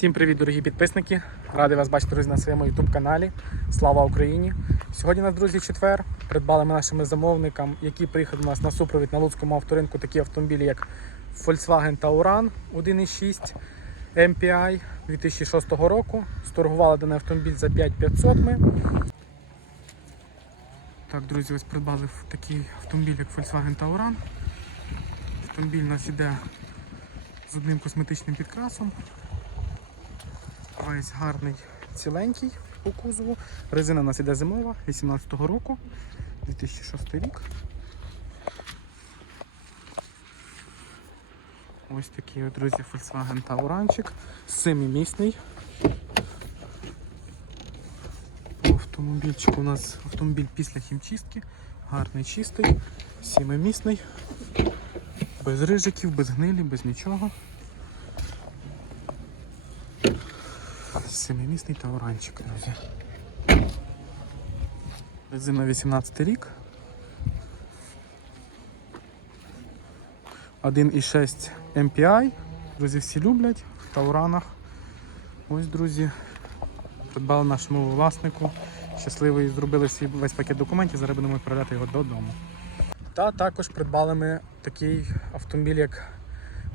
Всім привіт, дорогі підписники! Радий вас бачити друзі, на своєму YouTube каналі. Слава Україні! Сьогодні у нас, друзі, четвер. Придбали ми нашими замовникам, які приїхали до нас на супровід на Луцькому авторинку, такі автомобілі, як Volkswagen Tauran 1.6 MPI 2006 року. Сторгували даний автомобіль за 5500 ми. Так, друзі, ось придбали такий автомобіль, як Volkswagen Tauran. Автомобіль у нас іде з одним косметичним підкрасом. Весь гарний ціленький по кузову. Резина у нас іде зимова 18-го року, 2006 рік. Ось такий, друзі, Volkswagen Tauranчик. Семимісний. По автомобільчику у нас автомобіль після хімчистки. Гарний чистий, сімимісний, без рижиків, без гнилі, без нічого. Семимісний тауранчик, друзі. Резина 18 рік. 1,6 MPI. Друзі, всі люблять в тауранах. Ось, друзі, придбали нашому власнику. Щасливий зробили всі весь пакет документів, зараз будемо відправляти його додому. Та також придбали ми такий автомобіль, як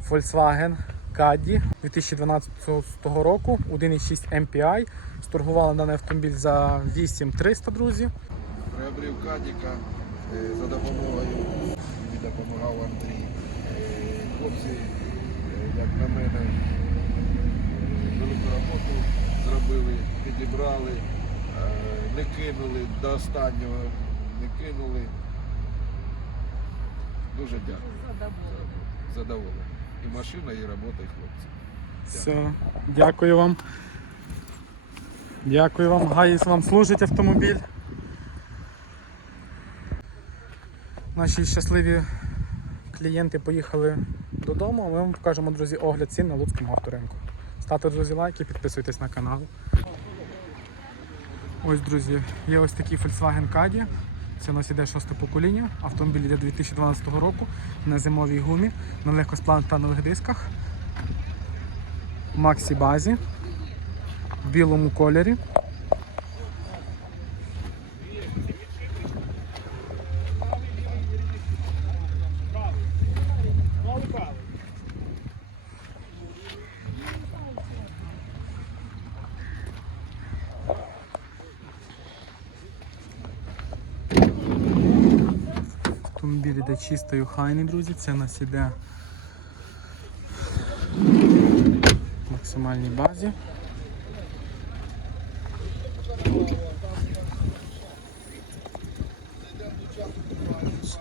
Volkswagen Caddy 2012 року, 1,6 MPI. Сторгували даний автомобіль за 8300, друзі. Приобрів Кадіка е, за допомогою, мені допомагав Андрій. Е, Хлопці, е, як на мене, велику роботу зробили, підібрали, не кинули до останнього, не кинули. Дуже дякую. Задоволений. І машина, і робота, і хлопці. Все, дякую вам. Дякую вам. Гаїс вам служить автомобіль. Наші щасливі клієнти поїхали додому. Ми вам покажемо, друзі, огляд цін на Луцькому авторинку. Ставте, друзі, лайки, підписуйтесь на канал. Ось, друзі, є ось такий Volkswagen Caddy. Це у нас іде шосте покоління. Автомобіль йде 2012 року на зимовій гумі, на легкосплантанових дисках. Максі базі в білому кольорі. Автомобіль іде чистий охайний, друзі. Це у нас іде в максимальній базі.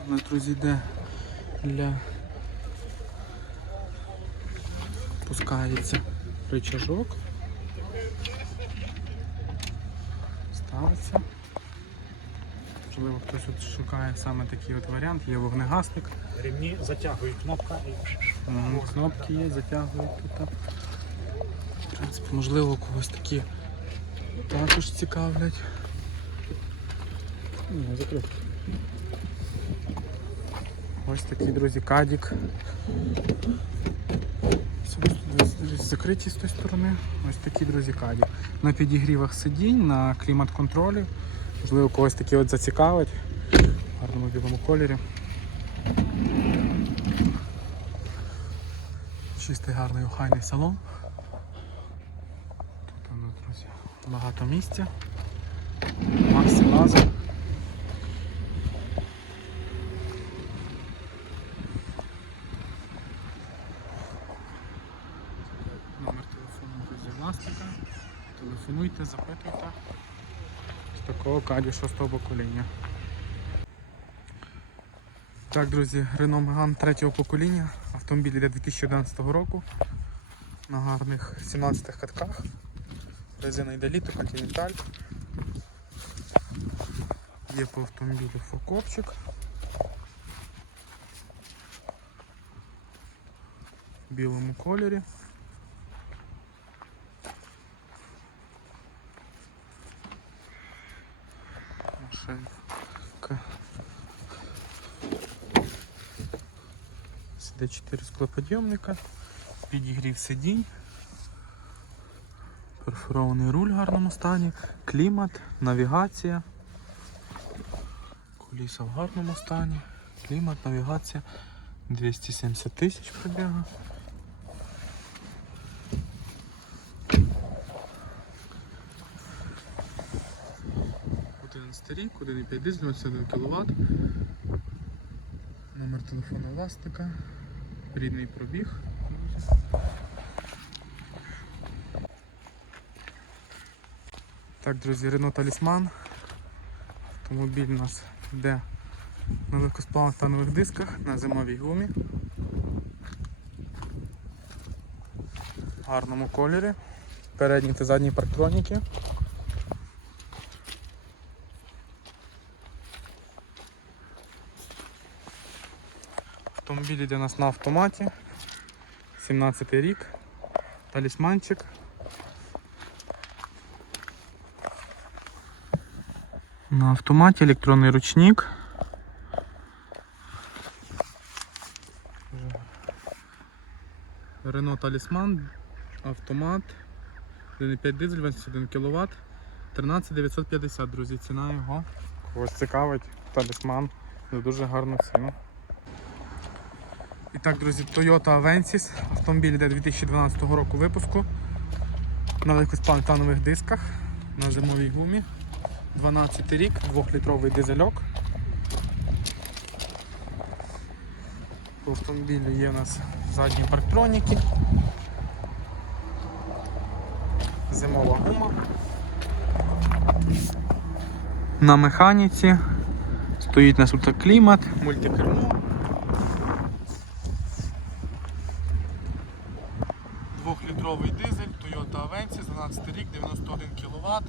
У нас, друзі, йде для пускається рычажок. Ставиться. Можливо, хтось от шукає саме такий от варіант, є вогнегасник. Ремні затягують кнопка і Мгм, Кнопки є, затягують тут. В принципі, можливо, когось такі також цікавлять. Ні, закрито. Ось такий, друзі, кадік. Закриті з тої сторони. Ось такі, друзі, кадік. На підігрівах сидінь, на клімат-контролі. Можливо, когось такі от зацікавить. В гарному білому кольорі. Чистий гарний охайний салон. Тут у нас, друзі, багато місця. Максі база. Номер телефону друзі власника. Телефонуйте, запитуйте. Такого каді шостого покоління. Так, друзі, Renault Megane третього покоління. Автомобіль йде 2011 року. На гарних 17 катках. Резина йде літо, континенталь. Є по автомобілю фокопчик. В білому кольорі. Машинка. Сюди 4 склоподйомника, підігрів сидінь. Перфорований руль в гарному стані, клімат, навігація. Коліса в гарному стані, клімат, навігація. 270 тисяч пробіга. рік, 1,5 дизель, 21 кВт. Номер телефону власника, рідний пробіг. Так, друзі, Renault Талісман. Автомобіль у нас йде на легкосплавних та нових дисках на зимовій гумі. В гарному кольорі. Передні та задні парктроніки. Автомобіль йде у нас на автоматі. 17 рік. Талісманчик. На автоматі електронний ручник. Renault Талісман, автомат, 1,5 дизель, 21 кВт, 13950, друзі, ціна його. Когось цікавить, талісман за дуже гарну ціну. І так, друзі, Toyota Avensis, автомобіль йде 2012 року випуску. На легкосплавних дисках, на зимовій гумі. 12 рік, 2-літровий дизельок. По автомобілю є у нас задні парктроніки. Зимова гума. На механіці стоїть у нас тут клімат, мультикермо. Двохлітровий дизель, Toyota Avensis, 12 рік, 91 кВт.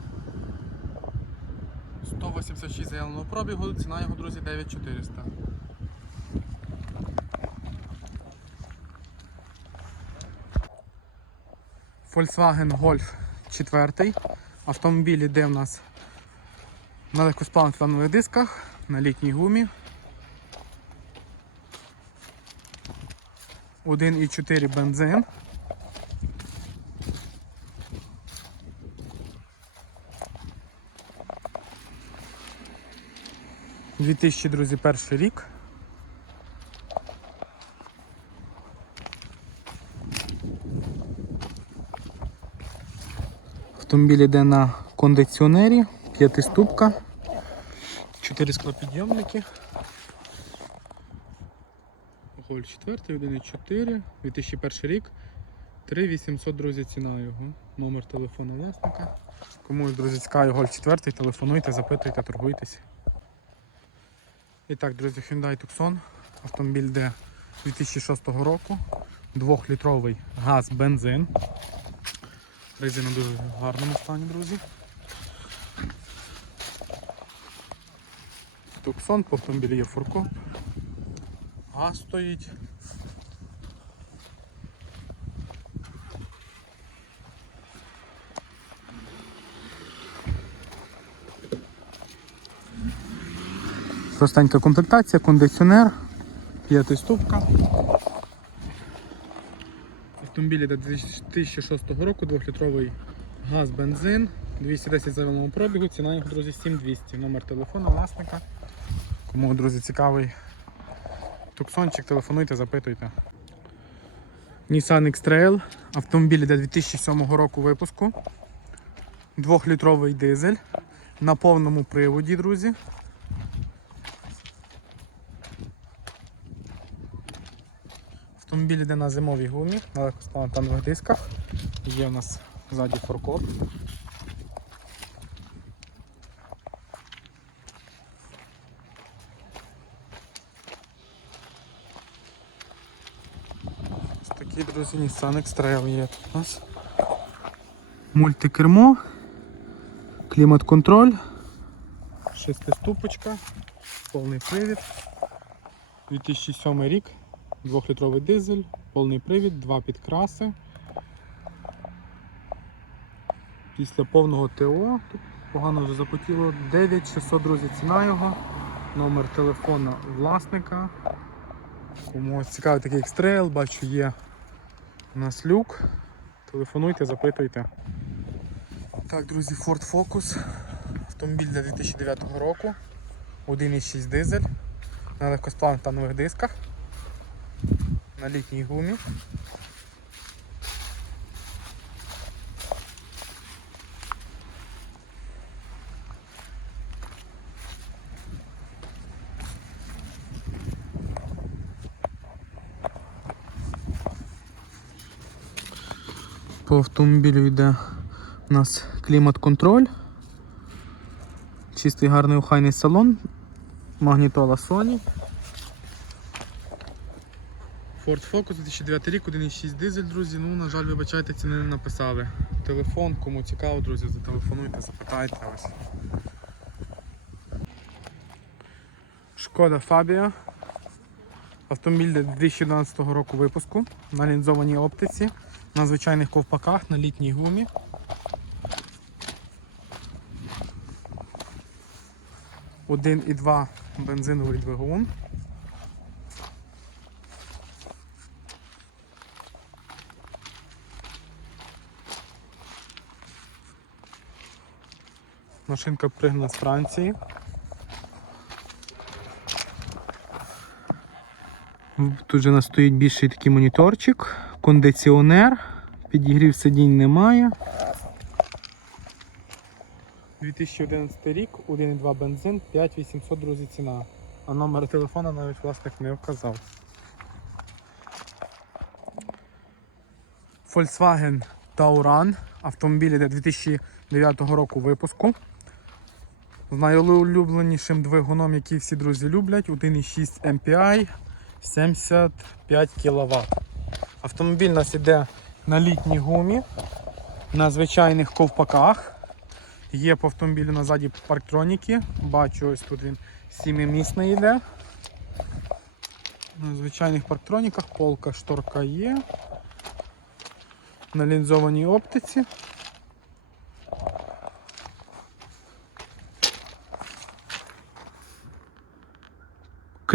186 заявленого пробігу, ціна його, друзі, 9400. Volkswagen Golf 4. Автомобіль йде в нас на легкосплавних та нових дисках, на літній гумі. 1,4 бензин. – 2000, друзі, перший рік. Автомобіль йде на кондиціонері, п'ятиступка, 4 склопідйомники. Голь 4, 1,4, 2001 рік. 3800, друзі, ціна його. Номер телефону власника. Комусь, друзі, цікавий Голь 4, телефонуйте, запитуйте, торгуйтесь. І так, друзі, Hyundai Tucson. Автомобіль де 2006 року. 2-літровий газ бензин. Резина дуже в гарному стані, друзі. Туксон, по автомобілі є фуркоп. Газ стоїть. Простенька комплектація, кондиціонер, п'ятиступка. Автомобіль йде 2006 року, 2-літровий газ, бензин, 210 заявленого пробігу, ціна його, друзі, 7200. Номер телефону власника. Кому, друзі, цікавий туксончик, телефонуйте, запитуйте. Nissan X-Trail. Автомобіль йде 2007 року випуску. 2-літровий дизель. На повному приводі, друзі. Автомобіль йде на зимовій гумі, на легкосплавних дисках. Є у нас ззаді форкоп. Такі, друзі, Nissan X-Trail є у нас. Мультикермо, клімат-контроль, шестиступочка, повний привід, 2007 рік. Двохлітровий дизель, повний привід, два підкраси. Після повного ТО, тут погано вже запотіло, 9600, друзі, ціна його, номер телефона власника. Комусь цікавий такий екстрел, бачу є у нас люк. Телефонуйте, запитуйте. Так, друзі, Ford Focus. Автомобіль для 2009 року. 1,6 дизель. На легкосплавних та нових дисках. На літній гумі. По автомобілю йде у нас клімат-контроль. Чистий гарний охайний салон. Магнітола Sony. Ford Focus 2009 рік, 1,6 дизель, друзі. Ну, на жаль, вибачайте, ціни не написали. Телефон, кому цікаво, друзі, зателефонуйте, запитайте ось. Шкода Фабія. Автомобіль для 2011 року випуску на лінзованій оптиці, на звичайних ковпаках, на літній гумі. Один і два бензиновий двигун. Машинка пригнана з Франції. Тут же у нас стоїть більший такий моніторчик, кондиціонер, підігрів сидінь немає. 2011 рік, 1,2 бензин, 5800, друзі, ціна. А номер телефона навіть власник не вказав. Volkswagen Tauran. Автомобіль іде 2009 року випуску. З найулюбленішим двигуном, який всі друзі люблять, 1,6 MPI, 75 кВт. Автомобіль у нас іде на літній гумі, на звичайних ковпаках. Є по автомобілю назаді парктроніки. Бачу, ось тут він сімимісний йде. На звичайних парктроніках полка шторка є. На лінзованій оптиці.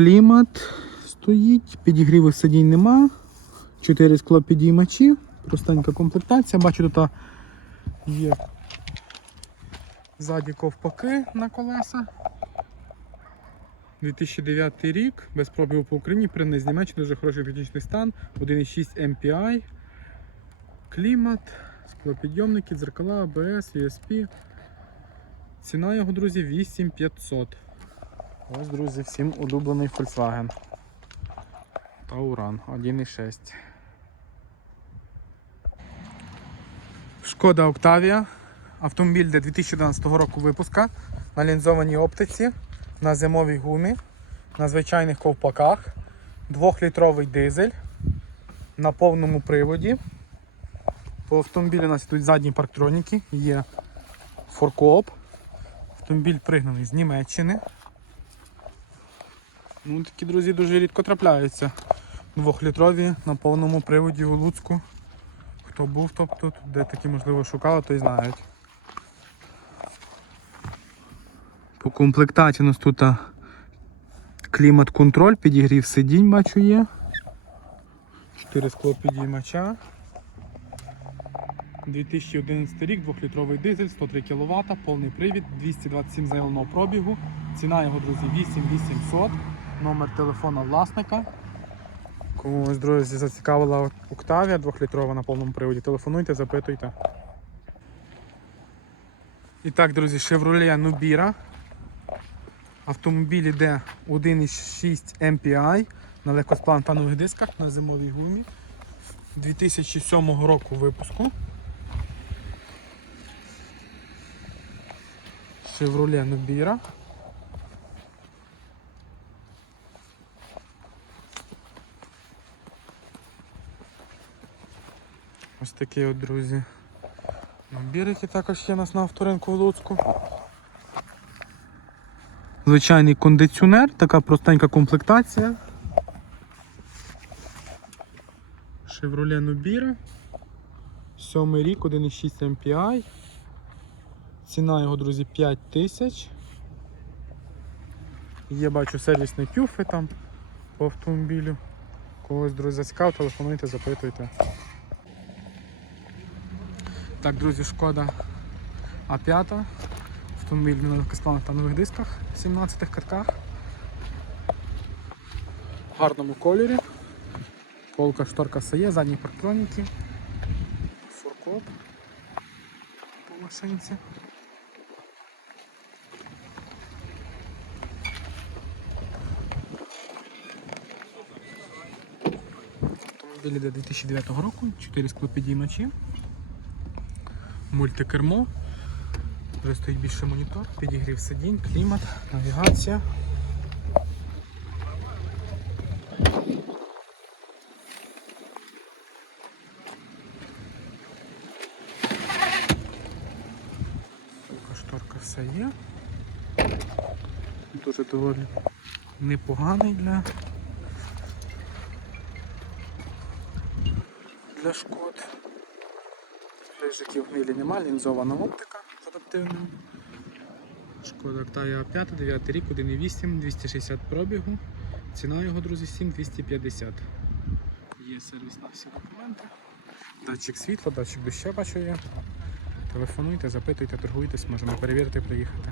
Клімат стоїть, підігріву сидінь нема. Чотири склопідіймачі, простенька комплектація. Бачу, тут є Ззаді ковпаки на колеса. 2009 рік, без пробігу по Україні, пригнаний з Німеччини, дуже хороший технічний стан, 1,6 MPI, клімат, склопідйомники, дзеркала, ABS, ESP. Ціна його, друзі, 8500. Ось, друзі, всім улюблений Volkswagen. Tauran 1,6. Шкода Octavia. Автомобіль для 2011 року випуска на лінзованій оптиці, на зимовій гумі, на звичайних ковпаках, 2-літровий дизель на повному приводі. По автомобілю у нас йдуть задні парктроніки, є форкоп. Автомобіль пригнаний з Німеччини. Ну, Такі, друзі, дуже рідко трапляються. 2-літрові на повному приводі у Луцьку. Хто був, тобто, де такі можливо шукали, то й знають. По комплектації у нас тут клімат-контроль, підігрів сидінь, бачу є. 4 скло підіймача. 2011 рік, 2-літровий дизель, 103 кВт, повний привід, 227 заявленого пробігу. Ціна його, друзі, 8800. Номер телефона власника. Комусь, друзі, зацікавила Октавія 2-літрова на повному приводі. Телефонуйте, запитуйте. І так, друзі, Chevrolet Nubira. Автомобіль іде 1,6 MPI на легкосплавних та нових дисках на зимовій гумі 2007 року випуску. Chevrolet Nubira. Такий от, друзі. Набір, який також є у нас на авторинку в Луцьку. Звичайний кондиціонер, така простенька комплектація. Chevrolet Nubira. Сьомий рік, 1,6 MPI. Ціна його, друзі, 5 тисяч. Є, бачу, сервісні тюфи там по автомобілю. Когось, друзі, зацікав, телефонуйте, запитуйте. Так, друзі, шкода А5. Автомобіль на легкосплавних та нових дисках, 17-х катках. В гарному кольорі. Полка, шторка все є, задні парктроніки. Фуркоп по машинці. Автомобіль йде 2009 року, 4 склопідіймачі, мультикермо, вже стоїть більше монітор, підігрів сидінь, клімат, навігація. Шторка, шторка все є. Дуже доволі непоганий для для шкод. Рижиків гнилі нема, лінзована оптика з адаптивним. Шкода Octavia 5, 9 рік, 1,8, 260 пробігу. Ціна його, друзі, 7250. Є сервіс на всі документи. Датчик світла, датчик дощу бачу є. Телефонуйте, запитуйте, торгуйтесь, можемо перевірити, приїхати.